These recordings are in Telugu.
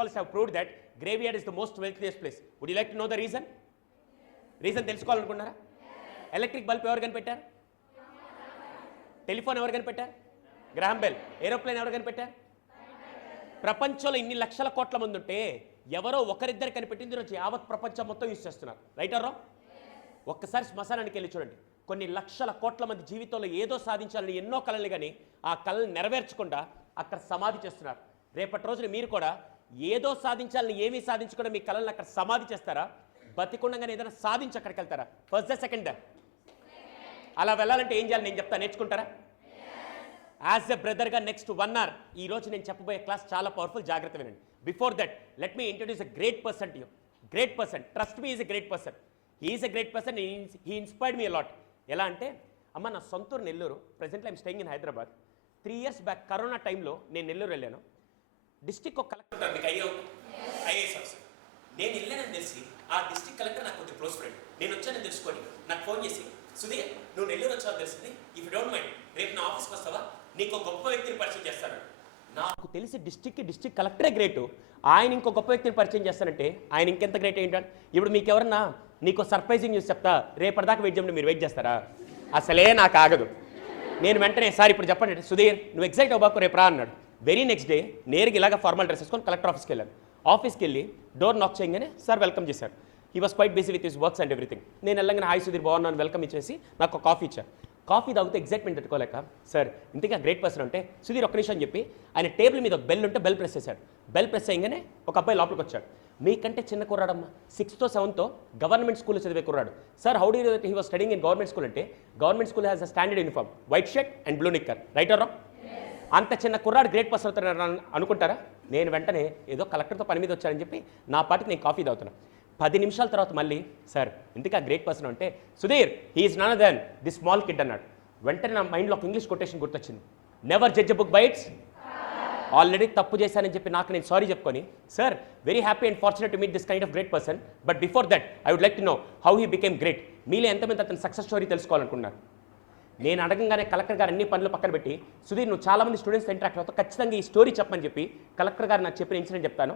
scholars have proved that graveyard is the most wealthiest place. Would you like to know the reason? Reason తెలుసుకోవాలనుకున్నారా electric bulb ఎవరు కనిపెట్టారు? టెలిఫోన్ ఎవరు కనిపెట్టారు? గ్రామ్ బెల్ ఏరోప్లేన్ ఎవరు కనిపెట్టారు? ప్రపంచంలో ఇన్ని లక్షల కోట్ల మంది ఉంటే ఎవరో ఒకరిద్దరు కనిపెట్టింది రోజు యావత్ ప్రపంచం మొత్తం యూజ్ చేస్తున్నారు. రైటర్ ఒక్కసారి శ్మశానానికి వెళ్ళి చూడండి. కొన్ని లక్షల కోట్ల మంది జీవితంలో ఏదో సాధించాలని ఎన్నో కళలు కానీ ఆ కళలు నెరవేర్చకుండా అక్కడ సమాధి చేస్తున్నారు. రేపటి రోజున మీరు కూడా ఏదో సాధించాలని ఏమీ సాధించకుండా మీ కళలను అక్కడ సమాధి చేస్తారా? బతికుండగానే ఏదైనా సాధించి అక్కడికి వెళ్తారా? ఫస్ట్ ద సెకండ్ ద అలా వెళ్ళాలంటే ఏం చేయాలి? నేను చెప్తా నేర్చుకుంటారా? యాజ్ ఎ బ్రదర్గా నెక్స్ట్ వన్ అవర్ ఈ రోజు నేను చెప్పబోయే క్లాస్ చాలా పవర్ఫుల్ జాగ్రత్త వినండి. Before that let me introduce a great person you great person trust me is a great person he's a great person he inspired me a lot ఎలా అంటే అమ్మ నా సొంతూరు Nellore. Present I'm staying in Hyderabad three years back corona టైంలో నేను నెల్లూరు వెళ్ళాను. డిస్టిక్ ఒక కలెక్టర్ మీకు అయ్యే ఐఏఎస్ ఆఫీసర్ నేను వెళ్ళానని తెలిసి ఆ డిస్టిక్ కలెక్టర్ నాకు కొద్దిగా క్లోజ్ ఫ్రెండ్. నేను వచ్చానని తెలుసుకొని నాకు ఫోన్ చేసి సుధీర్ నువ్వు నెల్లూరు వచ్చావు తెలిసింది? ఇఫ్ డోంట్ మైండ్ రేపు నా ఆఫీస్కి వస్తావా? నీకు గొప్ప వ్యక్తిని పరిచయం చేస్తాను. నాకు తెలిసి డిస్టిక్కి డిస్టిక్ కలెక్టరే గ్రేట్. ఆయన ఇంకో గొప్ప వ్యక్తిని పరిచయం చేస్తానంటే ఆయన ఇంకెంత గ్రేట్ ఏంటంటే ఇప్పుడు మీకు ఎవరన్నా నీకు సర్ప్రైజింగ్ న్యూస్ చెప్తా రేపటిదాకా వెయిట్ చేయడం మీరు వెయిట్ చేస్తారా? అసలే నాకు ఆగదు. నేను వెంటనే సార్ ఇప్పుడు చెప్పండి. సుధీర్ నువ్వు ఎగ్జైట్ అవ్వకు రేపు రా అన్నాడు. వెరీ నెక్స్ట్ డే నేరుగా ఇలాగ ఫార్మల్ డ్రెస్ వేసుకొని కలెక్టర్ ఆఫీస్కి వెళ్ళాను. ఆఫీస్కి వెళ్ళి డోర్ నాక్ చేయగానే సార్ వెల్కమ్ చేశారు. He was quite busy with his works and everything నేను వెళ్ళగానే హాయ్ సుధీర్ బాగున్నాను వెల్కమ్ ఇచ్చేసి నాకు ఒక కాఫీ ఇచ్చారు. కాఫీ తాగితే ఎగ్జైట్మెంట్ పెట్టుకోలేక సార్ ఇంతగా గ్రేట్ పర్సన్ అంటే సుధీర్ ఒక్క నిమిషం అని చెప్పి ఆయన టేబుల్ మీద ఒక బెల్ ఉంటే బెల్ ప్రెస్ చేశాడు. బెల్ ప్రెస్ చేయగానే ఒక అబ్బాయి లోపలికి వచ్చాడు. మీకంటే చిన్న కుర్రాడమ్మ. సిక్స్తో సెవెన్తో గవర్నమెంట్ స్కూల్లో చదివే కుర్రాడు. Sir how do he was studying in government school అంటే government school has a standard uniform white shirt and blue knicker right or అంత చిన్న కుర్రాడు గ్రేట్ పర్సన్ అవుతారని అనుకుంటారా? నేను వెంటనే ఏదో కలెక్టర్తో పని మీద వచ్చానని చెప్పి నా పాటికి నేను కాఫీ తాగుతున్నా. పది నిమిషాల తర్వాత మళ్ళీ సార్ ఇంతకా గ్రేట్ పర్సన్ అంటే Sudheer he's none then the small kid అన్నాడు. వెంటనే నా మైండ్లో ఒక ఇంగ్లీష్ కొటేషన్ గుర్తొచ్చింది. Never judge book by its already తప్పు చేశానని చెప్పి నాకు నేను సారీ చెప్పుకొని sir very happy and fortunate to meet this kind of great person but before that I would like to know how he became great. మీలో ఎంతమంది అతని సక్సెస్ స్టోరీ తెలుసుకోవాలనుకున్నారు? నేను అడగంగానే కలెక్టర్ గారు అన్ని పనులు పక్కన పెట్టి సుధీర్ నువ్వు చాలామంది స్టూడెంట్స్ ఇంటరాక్ట్ అవుతావు ఖచ్చితంగా ఈ స్టోరీ చెప్పమని చెప్పి కలెక్టర్ గారు నాకు చెప్పిన ఇన్సిడెంట్ చెప్తాను.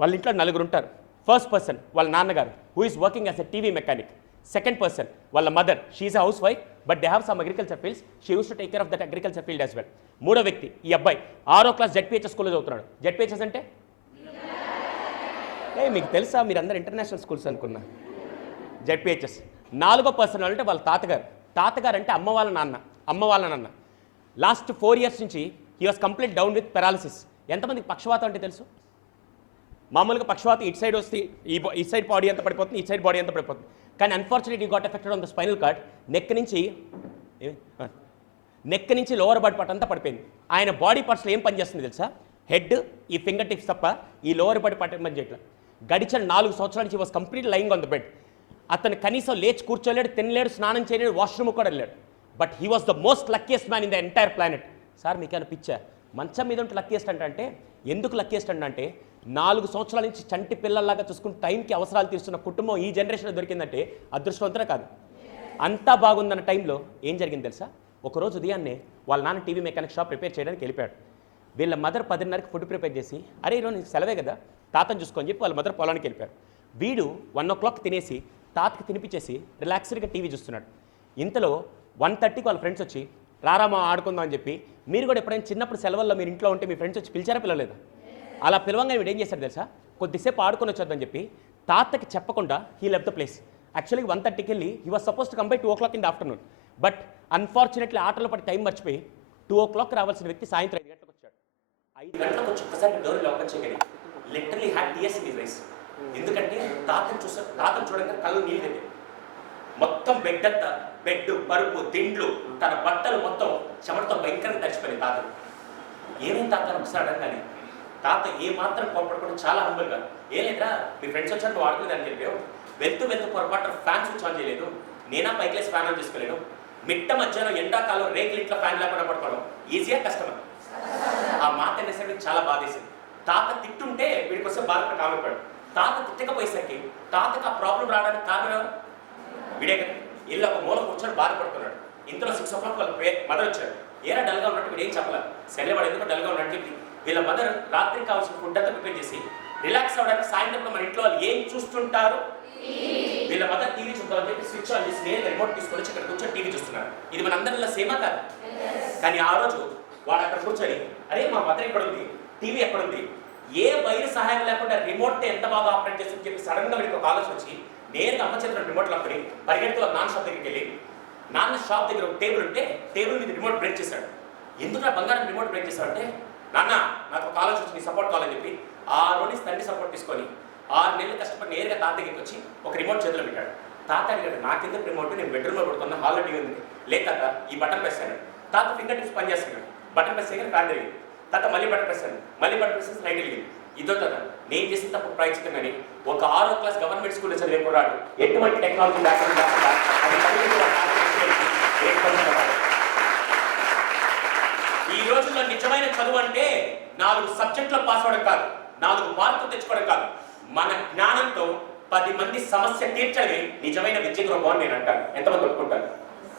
వాళ్ళ ఇంట్లో నలుగురు ఉంటారు. ఫస్ట్ పర్సన్ వాళ్ళ నాన్నగారు who is working as a TV mechanic second person వాళ్ళ mother she's housewife but they have some agriculture fields she used to take care of that agriculture field as well మూడో వ్యక్తి ఈ అబ్బాయి ఆరో క్లాస్ జెడ్పిహెచ్ఎస్ స్కూల్లో చదువుతున్నాడు. జెడ్పిహెచ్ఎస్ అంటే? ఏ మీకు తెలుసా? మీరు అందరు ఇంటర్నేషనల్ స్కూల్స్ అనుకున్నా. జెడ్పిహెచ్ఎస్ నాలుగో పర్సన్ అంటే వాళ్ళ తాతగారు. తాతగారు అంటే అమ్మ వాళ్ళ నాన్న అమ్మ వాళ్ళ నాన్న. లాస్ట్ ఫోర్ ఇయర్స్ నుంచి he was complete down with paralysis ఎంతమందికి పక్షవాతం అంటే తెలుసు? మామూలుగా పక్షవాతం ఇటు సైడ్ వస్తే ఈ బా- ఈ సైడ్ బాడీ ఎంత పడిపోతుంది ఇటు సైడ్ బాడీ ఎంత పడిపోతుంది. కానీ unfortunately got affected on the spinal cord neck నుంచి నెక్ నుంచి లోవర్ బాడీ పార్ట్ అంతా పడిపోయింది. ఆయన బాడీ పార్ట్స్లో ఏం పనిచేస్తుంది తెలుసా? హెడ్ ఈ ఫింగర్ టిప్స్ తప్ప ఈ లోవర్ బాడీ పార్ట్ ఏం పని చేయట్లా. గడిచిన నాలుగు సంవత్సరాల నుంచి was complete lying on the bed అతను కనీసం లేచి కూర్చోలేడు తినలేడు స్నానం చేయలేడు వాష్రూమ్ కూడా వెళ్ళాడు. But he was the most luckiest man in the entire planet sir మీకు ఏమైనా పిచ్చా? మంచం మీద ఉంటే లక్కీయెస్ట్ అంటే ఎందుకు లక్కీయెస్ట్ అంటే నాలుగు సంవత్సరాల నుంచి చంటి పిల్లల్లాగా చూసుకుని టైంకి అవసరాలు తీరుస్తున్న కుటుంబం ఈ జనరేషన్లో దొరికిందంటే అదృష్టవంతరే కాదు. అంతా బాగుందన్న టైంలో ఏం జరిగింది తెలుసా? ఒకరోజు ఉదయాన్నే వాళ్ళ నాన్న టీవీ మెకానిక్ షాప్ రిపేర్ చేయడానికి వెళ్ళిపోయాడు. వీళ్ళ మదర్ పదిన్నరకి ఫుడ్ ప్రిపేర్ చేసి అరే ఈరోజు నీకు సెలవే కదా తాతను చూసుకొని చెప్పి వాళ్ళ మదర్ పొలానికి వెళ్ళిపోయారు వీడు వన్ ఓ క్లాక్ తినేసి తాతకి తినిపించేసి రిలాక్స్డ్గా టీవీ చూస్తున్నాడు. ఇంతలో వన్ థర్టీకి వాళ్ళ ఫ్రెండ్స్ వచ్చి రారామా ఆడుకుందాం అని చెప్పి మీరు కూడా ఎప్పుడైనా చిన్నప్పుడు సెలవుల్లో మీరు ఇంట్లో ఉంటే మీ ఫ్రెండ్స్ వచ్చి పిలిచారా పిలవలేదా? అలా పిలవంగా వీడు ఏం చేశాడు తెలుసా? కొద్దిసేపు ఆడుకొని వచ్చొద్దని చెప్పి తాతకి చెప్పకుండా he left the place actually one థర్టీకి వెళ్ళి he was suppose to come by two o'clock in the afternoon but unfortunately ఆటలో పడి టైం మర్చిపోయి టూ ఓ క్లాక్ రావాల్సిన వ్యక్తి సాయంత్రం ఐదు గంటలకు వచ్చాడు. ఐదు గంటలకు వచ్చి ఒక్కసారి door lock చేయగలి literally had tears in eyes ఎందుకంటే తాతను చూసా తాతను చూడగా కళ్ళు నీళ్ళు తిరిగాయి మొత్తం బెడ్ అంతా బెడ్ పరుపు దిండ్లు తన బట్టలు మొత్తం చెమటతో భయంకరంగా తడిచిపోయింది తాత ఏమేమి తాత అని ఒకసారి అడగాలి. తాత ఏ మాత్రం కోపడకుండా చాలా హంబల్గా ఏ లేదా మీ ఫ్రెండ్స్ వచ్చినట్టు నువ్వు అని చెప్పావు వెళ్తూ వెళ్తూ పొరపాటు ఫ్యాన్ స్విచ్ ఆన్ చేయలేదు. నేనా పైకి ఫ్యాన్ ఆన్ చేసుకోలేను మిట్ట మధ్యాహ్నం ఎండాకాలం రేకులు ఇంట్లో ఫ్యాన్ లేకుండా పడుకోవడం ఈజీగా కష్టమా? ఆ మాట అనేసరికి చాలా బాధేసింది. తాత తిట్టుంటే వీడికి వస్తే బాధపడి కామెడిపోయాడు తాత తిట్టకపోయేసరికి తాతకు ఆ ప్రాబ్లం రావడానికి కారణం? ఎవరు? వీడే కదా. వెళ్ళి ఒక మూల కూర్చొని బాధపడుతున్నాడు. ఇంతలో సిక్స్ ఓ క్లాక్ వాళ్ళ మదర్ వచ్చాడు ఏరా డల్గా ఉన్నట్టు వీడు ఏం చెప్పలేదు సరే వాడు ఎందుకు డల్గా ఉన్నట్టు చెప్పి వీళ్ళ మదర్ రాత్రికి కావాల్సిన ఫుడ్ అంతా ప్రిపేర్ చేసి రిలాక్స్ అవ్వడానికి సాయంత్రం మన ఇంట్లో వాళ్ళు ఏం చూస్తుంటారు? వీళ్ళ మదర్ టీవీ చూద్దామని చెప్పి స్విచ్ ఆన్ చేసి నేను రిమోట్ తీసుకొని ఇక్కడ కూర్చొని టీవీ చూస్తున్నారు. ఇది మన అందరిలో సేమా కాదు. కానీ ఆ రోజు వాడు అక్కడ కూర్చొని అరే మా మదర్ ఎక్కడుంది? టీవీ ఎక్కడ ఉంది ఏ వైర్ సహాయం లేకుండా రిమోట్ ఎంత బాగా ఆపరేట్ చేస్తుందని చెప్పి సడన్గా వీడికి ఒక ఆలోచన వచ్చి నేను అమ్మ చేతిలో రిమోట్ లాక్కుని పరిగెడుతూ నాన్న షాప్ దగ్గరికి వెళ్ళి నాన్న షాప్ దగ్గర ఒక టేబుల్ ఉంటే టేబుల్ మీద రిమోట్ బ్రేక్ చేశాడు. ఎందుకు నా బంగారం రిమోట్ బ్రేక్ చేశాడంటే నాన్న నాకు ఒక ఆలోచన వచ్చి నీ సపోర్ట్ కావాలని చెప్పి ఆ రోజు తండ్రి సపోర్ట్ తీసుకొని ఆరు నెలలు కష్టపడి నేరుగా తాత దగ్గరికి వచ్చి ఒక రిమోట్ చేతిలో పెట్టాడు. తాత అడిగాడు నాకెందుకు రిమోట్? నేను బెడ్రూమ్లో పడుతున్నా హాల్లో టీవీ ఉంది. లేదు తాత ఈ బటన్ ప్రెస్ తాత ఫింగర్ టిప్స్ పనిచేస్తున్నాడు. బటన్ ప్రెస్ చేయగానే ఫ్యాన్ జరిగింది తాత మళ్ళీ బటన్ ప్రెస్ మళ్ళీ బటన్ ప్రెస్ లైట్ వెళ్ళింది. ఇదో తాత నేను చేసిన తప్పు ప్రాయించడం కానీ ఒక ఆరో క్లాస్ గవర్నమెంట్ స్కూల్లో చదివే కుర్రాడు. ఎటువంటి టెక్నాలజీ లేకుండా ఈ రోజుల్లో నిజమైన చదువు అంటే నాలుగు సబ్జెక్టులో పాస్ అవ్వడం కాదు నాలుగు మార్కులు తెచ్చుకోవడం కాదు. మన జ్ఞానంతో పది మంది సమస్య తీర్చడమే నిజమైన విద్య రూపం నేను అంటాను. ఎంతమంది ఒప్పుకుంటాను